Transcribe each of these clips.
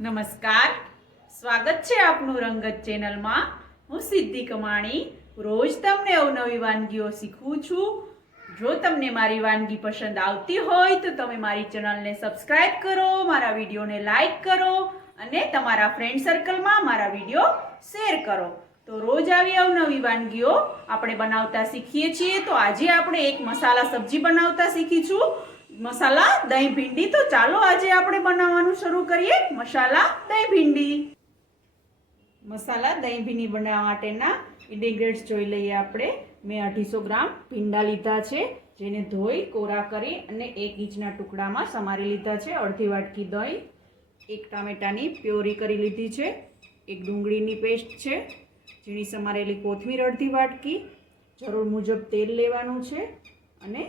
નમસ્કાર, સ્વાગત છે આપનું રંગત ચેનલમાં. હું સિદ્ધિ કમાણી રોજ તમને અવનવી વાનગીઓ શીખવું છું. જો તમને મારી વાનગી પસંદ આવતી હોય તો તમે મારી ચેનલને સબસ્ક્રાઇબ કરો, મારા વિડીયોને લાઈક કરો અને તમારા ફ્રેન્ડ સર્કલમાં મારા વિડીયો શેર કરો. તો રોજ આવી અવનવી વાનગીઓ આપણે બનાવતા શીખીએ છીએ. તો આજે આપણે એક મસાલા સબ્જી બનાવતા શીખીશું, મસાલા દહીં ભીંડી. તો ચાલો આજે આપણે બનાવવાનું શરૂ કરીએ મસાલા દહીં ભીંડી. મસાલા દહીં ભીંડી બનાવવા માટેના ઇન્ગ્રેડિયન્ટ્સ જોઈ લઈએ આપણે. મેં 250 ગ્રામ ભીંડા લીધા છે, જેને ધોઈ કોરા કરી અને 1 ઇંચના ટુકડામાં સમારી લીધા છે. અડધી વાટકી દહીં, 1 ટામેટાની પ્યોરી કરી લીધી છે, 1 ડુંગળીની પેસ્ટ છે, ઝીણી સમારેલી કોથમીર અડધી વાટકી, જરૂર મુજબ તેલ લેવાનું છે અને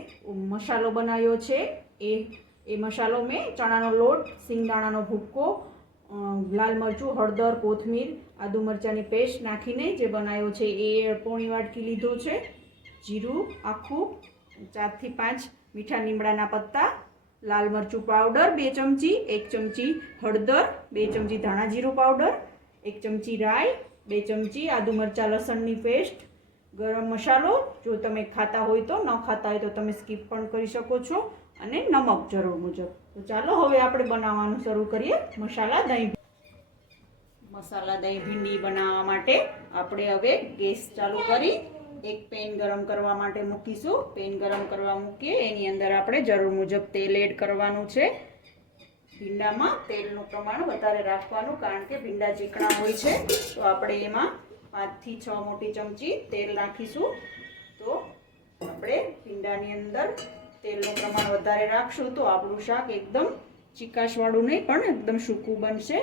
મસાલો બનાવ્યો છે એ મસાલો મેં ચણાનો લોટ, સિંગદાણાનો ભૂક્કો, લાલ મરચું, હળદર, કોથમીર, આદુ મરચાંની પેસ્ટ નાખીને જે બનાવ્યો છે એ પોણી વાટકી લીધો છે. જીરું આખું, 4 થી 5 મીઠા લીમડાના પત્તા, લાલ મરચું પાવડર 2 ચમચી, 1 ચમચી હળદર, 2 ચમચી ધાણા જીરું પાવડર, 1 ચમચી રાઈ, 2 ચમચી આદુ મરચાં લસણની પેસ્ટ, ગરમ મસાલો જો તમે ખાતા હોય તો, ન ખાતા હોય તો તમે સ્કીપ પણ કરી શકો છો, અને નમક જરૂર મુજબ. તો ચાલો હવે આપણે બનાવવાનું શરૂ કરીએ મસાલા દહીં ભીંડી બનાવવા માટે આપણે હવે ગેસ ચાલુ કરી એક પેન ગરમ કરવા માટે મૂકીશું. પેન ગરમ કરવા મૂકીએ એની અંદર આપણે જરૂર મુજબ તેલ એડ કરવાનું છે. ભીંડામાં તેલનું પ્રમાણ વધારે રાખવાનું, કારણ કે ભીંડા ચીકણા હોય છે. તો આપણે એમાં 5 થી 6 મોટી ચમચી તેલ નાખીશું. તો આપણે ભીંડાની અંદર તેલનું પ્રમાણ વધારે રાખશું તો આપણું શાક એકદમ ચીકાશવાળું નહીં પણ એકદમ સૂકું બનશે.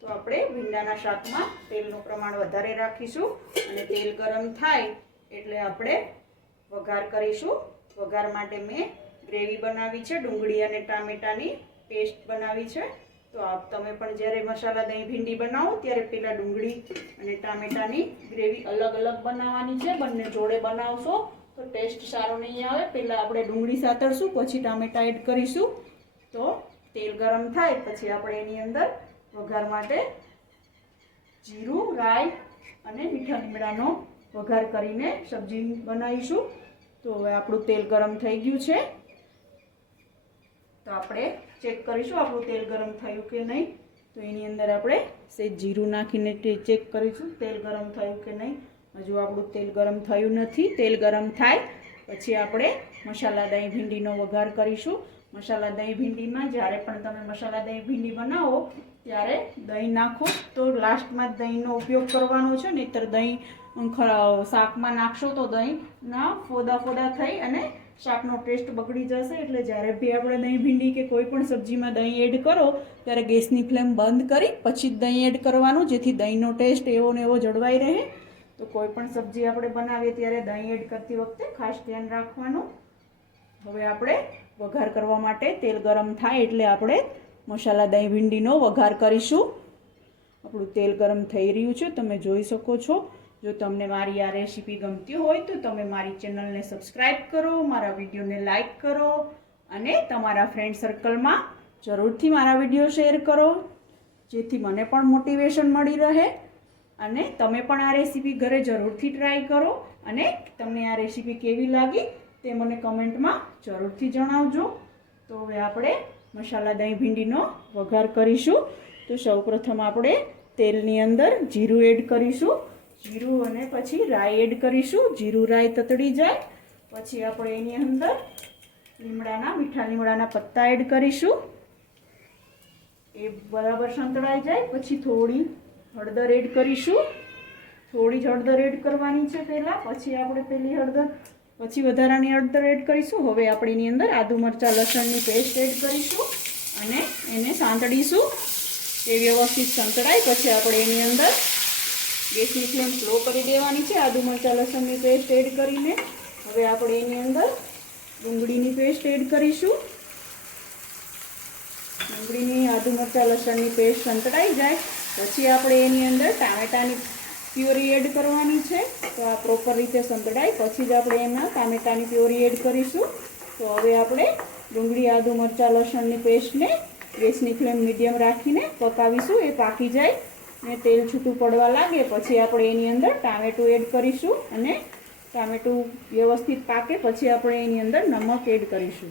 તો આપણે ભીંડાના શાકમાં તેલનું પ્રમાણ વધારે રાખીશું અને તેલ ગરમ થાય એટલે આપણે વઘાર કરીશું. વઘાર માટે મેં ગ્રેવી બનાવી છે, ડુંગળી અને ટામેટાની પેસ્ટ બનાવી છે. તો તમે પણ જ્યારે મસાલા દહીં ભીંડી બનાવો ત્યારે પહેલાં ડુંગળી અને ટામેટાની ગ્રેવી અલગ અલગ બનાવવાની છે. બંને જોડે બનાવશો તો ટેસ્ટ સારો નહીં આવે. પહેલાં આપણે ડુંગળી સાતળશું, પછી ટામેટા એડ કરીશું. તો તેલ ગરમ થાય પછી આપણે એની અંદર વઘાર માટે જીરું, રાઈ અને મીઠા લીમડાનો વઘાર કરીને સબ્જી બનાવીશું. તો હવે આપણું તેલ ગરમ થઈ ગયું છે. તો આપણે ચેક કરીશું આપણું તેલ ગરમ થયું કે નહીં. તો એની અંદર આપણે સહેજ જીરું નાખીને ચેક કરીશું તેલ ગરમ થયું કે નહીં. હજુ આપણું તેલ ગરમ થયું નથી. તેલ ગરમ થાય પછી આપણે મસાલા દહીં ભીંડીનો વઘાર કરીશું. મસાલા દહીં ભીંડીમાં જ્યારે પણ તમે મસાલા દહીં ભીંડી બનાવો ત્યારે દહીં નાખો તો લાસ્ટમાં જ દહીંનો ઉપયોગ કરવાનો છે, નહીંતર દહીં શાકમાં નાખશો તો દહીંના ફોદા ફોદા થઈ અને શાકનો ટેસ્ટ બગડી જશે. એટલે જ્યારે બી આપણે દહીં ભીંડી કે કોઈ પણ સબ્જીમાં દહીં એડ કરો ત્યારે ગેસની ફ્લેમ બંધ કરી પછી જ દહીં એડ કરવાનું, જેથી દહીંનો ટેસ્ટ એવો ને એવો જળવાઈ રહે. તો કોઈ પણ સબ્જી આપણે બનાવીએ ત્યારે દહીં એડ કરતી વખતે ખાસ ધ્યાન રાખવાનું. હવે આપણે વઘાર કરવા માટે તેલ ગરમ થાય એટલે આપણે મસાલા દહીં ભીંડીનો વઘાર કરીશું. આપણું તેલ ગરમ થઈ રહ્યું છે, તમે જોઈ શકો છો. જો તમને મારી આ રેસીપી ગમતી હોય તો તમે મારી ચેનલને સબસ્ક્રાઈબ કરો, મારા વિડીયોને લાઈક કરો અને તમારા ફ્રેન્ડ સર્કલમાં જરૂરથી મારા વિડીયો શેર કરો, જેથી મને પણ મોટિવેશન મળી રહે. અને તમે પણ આ રેસીપી ઘરે જરૂરથી ટ્રાય કરો અને તમને આ રેસીપી કેવી લાગી તે મને કમેન્ટમાં જરૂરથી જણાવજો. તો હવે આપણે મસાલા દહીં ભીંડીનો વઘાર કરીશું. તો સૌપ્રથમ આપણે તેલની અંદર જીરું એડ કરીશું. જીરું અને પછી રાઈ એડ કરીશું. જીરું રાઈ તતડી જાય પછી આપણે એની અંદર મીઠા લીમડાના પત્તા એડ કરીશું. એ બરાબર સંતળાઈ જાય પછી થોડી હળદર એડ કરીશું. થોડી જ હળદર એડ કરવાની છે પહેલાં, પછી આપણે પેલી હળદર પછી વધારાની હળદર એડ કરીશું. હવે આપણે એની અંદર આદુ મરચાં લસણની પેસ્ટ એડ કરીશું અને એને સાંતળીશું. એ વ્યવસ્થિત સંતળાય પછી આપણે એની અંદર ગેસની ફ્લેમ સ્લો કરી દેવાની છે આદુ મરચાં લસણની પેસ્ટ એડ કરીને. હવે આપણે એની અંદર ડુંગળીની પેસ્ટ એડ કરીશું. ડુંગળીની આદુ મરચાં લસણની પેસ્ટ સંતળાઈ જાય પછી આપણે એની અંદર ટામેટાની પ્યોરી એડ કરવાની છે. તો આ પ્રોપર રીતે સંતળાય પછી જ આપણે એમાં ટામેટાની પ્યોરી એડ કરીશું. તો હવે આપણે ડુંગળી આદુ મરચાં લસણની પેસ્ટને ગેસની ફ્લેમ મીડિયમ રાખીને પકાવીશું. એ પાકી જાય ને તેલ છૂટું પડવા લાગે પછી આપણે એની અંદર ટામેટું એડ કરીશું અને ટામેટું વ્યવસ્થિત પાકે પછી આપણે એની અંદર નમક એડ કરીશું.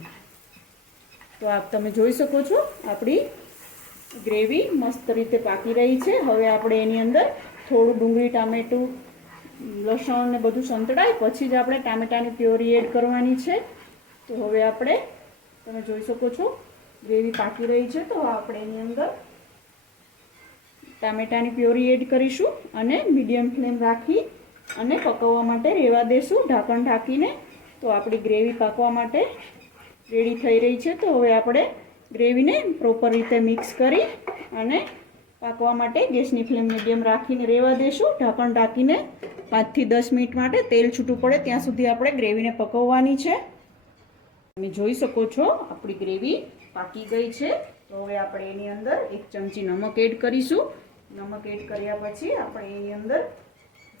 તો આપ તમે જોઈ શકો છો આપણી ગ્રેવી મસ્ત રીતે પાકી રહી છે. હવે આપણે એની અંદર થોડું ડુંગળી ટામેટું લસણ ને બધું સંતળાય પછી જ આપણે ટામેટાની પ્યોરી એડ કરવાની છે. તો હવે આપણે તમે જોઈ શકો છો ગ્રેવી પાકી રહી છે. તો આપણે એની અંદર ટામેટાની પ્યોરી એડ કરીશું અને મીડિયમ ફ્લેમ રાખી અને પકવવા માટે રહેવા દેશું ઢાંકણ ઢાંકીને. તો આપણી ગ્રેવી પાકવા માટે રેડી થઈ રહી છે. તો હવે આપણે ગ્રેવીને પ્રોપર રીતે મિક્સ કરી અને પાકવા માટે ગેસની ફ્લેમ મીડિયમ રાખીને રહેવા દેશું ઢાંકણ ઢાંકીને 5 થી 10 મિનિટ માટે. તેલ છૂટું પડે ત્યાં સુધી આપણે ગ્રેવીને પકવવાની છે. તમે જોઈ શકો છો આપણી ગ્રેવી પાકી ગઈ છે. તો હવે આપણે એની અંદર 1 ચમચી નમક એડ કરીશું. નમક એડ કર્યા પછી આપણે એની અંદર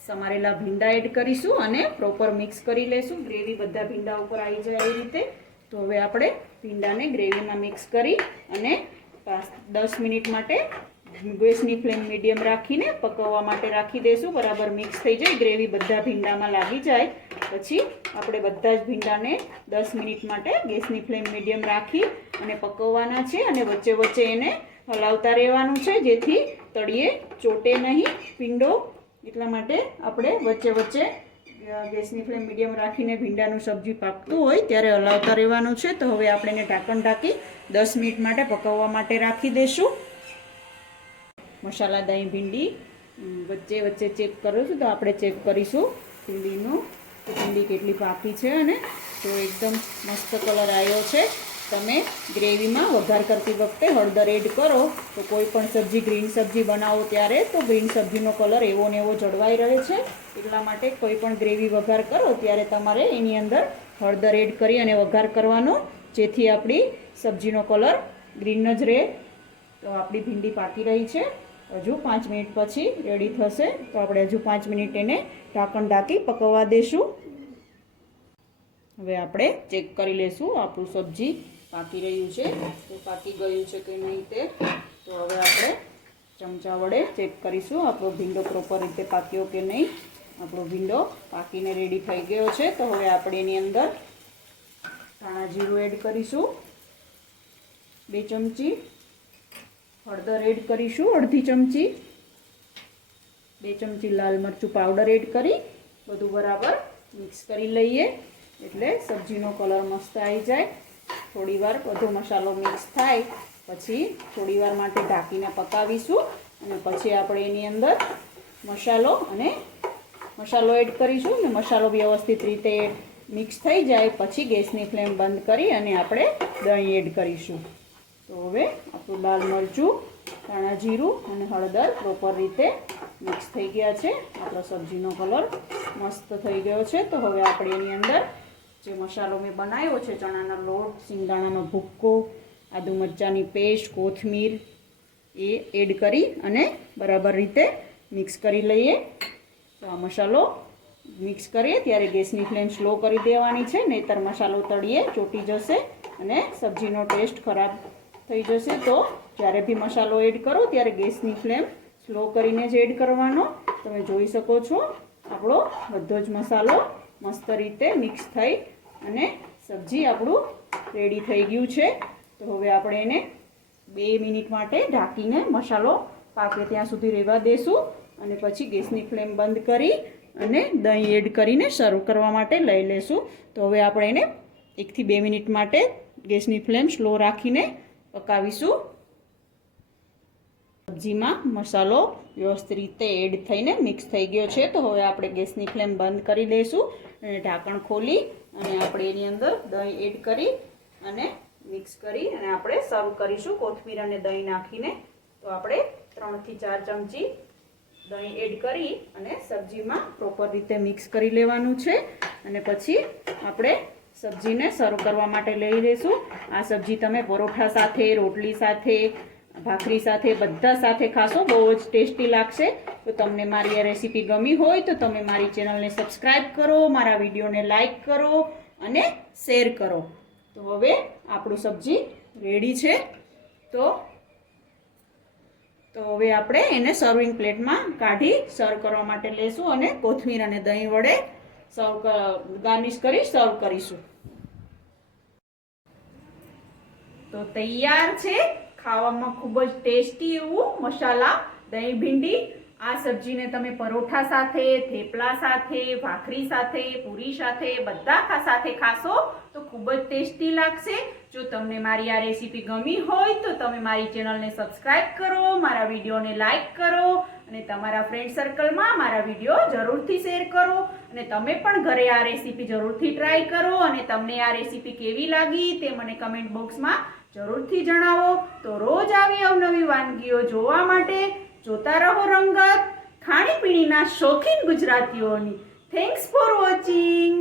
સમારેલા ભીંડા એડ કરીશું અને પ્રોપર મિક્સ કરી લઈશું. ગ્રેવી બધા ભીંડા ઉપર આવી જાય એ રીતે. તો હવે આપણે ભીંડાને ગ્રેવીમાં મિક્સ કરી અને 10 મિનિટ માટે ગેસની ફ્લેમ મીડિયમ રાખીને પકવવા માટે રાખી દઈશું. બરાબર મિક્સ થઈ જાય ગ્રેવી બધા ભીંડામાં લાગી જાય પછી આપણે બધા જ ભીંડાને 10 મિનિટ માટે ગેસની ફ્લેમ મીડિયમ રાખી અને પકવવાના છે અને વચ્ચે વચ્ચે એને હલાવતા રહેવાનું છે જેથી તળિયે ચોટે નહીં ભીંડો. એટલા માટે આપણે વચ્ચે વચ્ચે ગેસની ફ્લેમ મીડિયમ રાખીને ભીંડાનું સબ્જી પાકતું હોય ત્યારે હલાવતા રહેવાનું છે. તો હવે આપણે એને ઢાંકણ ઢાંકી 10 મિનિટ માટે પકવવા માટે રાખી દઈશું. મસાલા દહીં ભીંડી વચ્ચે વચ્ચે ચેક કરું છું. તો આપણે ચેક કરીશું ભીંડીનું ભીંડી કેટલી પાકી છે અને તો એકદમ મસ્ત કલર આવ્યો છે. તમે ગ્રેવીમાં વઘાર કરતી વખતે હળદર એડ કરો તો કોઈ પણ સબ્જી ગ્રીન સબ્જી બનાવો ત્યારે તો ગ્રીન સબ્જીનો કલર એવો ને એવો જળવાઈ રહે છે. એટલા માટે કોઈ પણ ગ્રેવી વઘાર કરો ત્યારે તમારે એની અંદર હળદર એડ કરી અને વઘાર કરવાનો જેથી આપણી સબ્જીનો કલર ગ્રીન જ રહે. તો આપણી ભીંડી પાકી રહી છે. હજુ 5 મિનિટ પછી રેડી થશે. તો આપણે હજુ 5 મિનિટ એને ઢાંકણ ઢાંકી પકવવા દઈશું. હવે આપણે ચેક કરી લઈશું આપણું સબ્જી પાકી રહ્યું છે તો પાકી ગયું છે કે નહીં તે. તો હવે આપણે ચમચા વડે ચેક કરીશું આપણો ભીંડો પ્રોપર રીતે પાક્યો કે નહીં. આપણો ભીંડો પાકીને રેડી થઈ ગયો છે. તો હવે આપણે એની અંદર ધાણા જીરું એડ કરીશું 2 ચમચી, હળદર એડ કરીશું અડધી ચમચી, 2 ચમચી લાલ મરચું પાવડર એડ કરી બધું બરાબર મિક્સ કરી લઈએ એટલે સબ્જીનો કલર મસ્ત આવી જાય. થોડીવાર બધો મસાલો મિક્સ થાય પછી થોડીવાર માટે ઢાંકીને પકાવીશું અને પછી આપણે એની અંદર મસાલો એડ કરીશું અને મસાલો વ્યવસ્થિત રીતે મિક્સ થઈ જાય પછી ગેસની ફ્લેમ બંધ કરી અને આપણે દહીં એડ કરીશું. તો હવે આપણું લાલ મરચું, ધાણા જીરું અને હળદર પ્રોપર રીતે મિક્સ થઈ ગયા છે. આપણો સબ્જીનો કલર મસ્ત થઈ ગયો છે. તો હવે આપણે એની અંદર જે મસાલો મેં બનાવ્યો છે ચણાનો લોટ, સિંગદાણાનો ભૂક્કો, આદુ મરચાંની પેસ્ટ, કોથમીર એ એડ કરી અને બરાબર રીતે મિક્સ કરી લઈએ. તો આ મસાલો મિક્સ કરીએ ત્યારે ગેસની ફ્લેમ સ્લો કરી દેવાની છે નહીંતર મસાલો તળીએ ચોટી જશે અને સબ્જીનો ટેસ્ટ ખરાબ થઈ જશે. તો જ્યારે બી મસાલો એડ કરો ત્યારે ગેસની ફ્લેમ સ્લો કરીને જ એડ કરવાનો. તમે જોઈ શકો છો આપણો બધો જ મસાલો મસ્ત રીતે મિક્સ થઈ અને સબ્જી આપણું રેડી થઈ ગયું છે. તો હવે આપણે એને 2 મિનિટ માટે ઢાંકીને મસાલો પાકે ત્યાં સુધી રહેવા દેશું અને પછી ગેસની ફ્લેમ બંધ કરી અને દહીં એડ કરીને સર્વ કરવા માટે લઈ લેશું. તો હવે આપણે એને 1 થી 2 મિનિટ માટે ગેસની ફ્લેમ સ્લો રાખીને પકાવીશું. સબ્જીમાં મસાલો વ્યવસ્થિત રીતે એડ થઈને મિક્સ થઈ ગયો છે. તો હવે આપણે ગેસની ફ્લેમ બંધ કરી દઈશું અને ઢાંકણ ખોલી અને આપણે એની અંદર દહીં એડ કરી અને મિક્સ કરી અને આપણે સર્વ કરીશું કોથમીર અને દહીં નાખીને. તો આપણે 3 થી 4 ચમચી દહીં એડ કરી અને સબ્જીમાં પ્રોપર રીતે મિક્સ કરી લેવાનું છે અને પછી આપણે સબ્જીને સર્વ કરવા માટે લઈ લઈશું. આ સબ્જી તમે પરોઠા સાથે, રોટલી સાથે, ભાખરી સાથે બધા સાથે ખાશો બહુ જ ટેસ્ટી લાગશે. તો તમને મારી આ રેસીપી ગમી હોય તો તમે મારી ચેનલને સબસ્ક્રાઈબ કરો, મારા વિડીયોને લાઈક કરો અને શેર કરો. તો હવે આપણું સબ્જી રેડી છે. તો તો હવે આપણે એને સર્વિંગ પ્લેટમાં કાઢી સર્વ કરવા માટે લેશું અને કોથમીર અને દહીં વડે ગાર્નિશ કરી સર્વ કરીશું. તો તૈયાર છે ખાવામાં ખૂબ જ ટેસ્ટી એવું મસાલા દહીં ભીંડી. આ સબ્જીને તમે પરોઠા સાથે, થેપલા સાથે, ભાખરી સાથે, પૂરી સાથે બધા સાથે ખાશો તો ખૂબ જ ટેસ્ટી લાગશે. જો તમને મારી આ રેસીપી ગમી હોય તો તમે મારી ચેનલને સબસ્ક્રાઇબ કરો, મારા વિડીયોને લાઈક કરો અને તમારા ફ્રેન્ડ સર્કલમાં મારા વિડીયો જરૂરથી શેર કરો. અને તમે પણ ઘરે આ રેસીપી જરૂરથી ટ્રાય કરો અને તમને આ રેસીપી કેવી લાગી તે મને કમેન્ટ બોક્સમાં જરૂરથી જણાવો. તો રોજ આવી અવનવી વાનગીઓ જોવા માટે જોતા રહો રંગત, ખાણીપીણીના શોખીન ગુજરાતીઓની. Thanks for watching.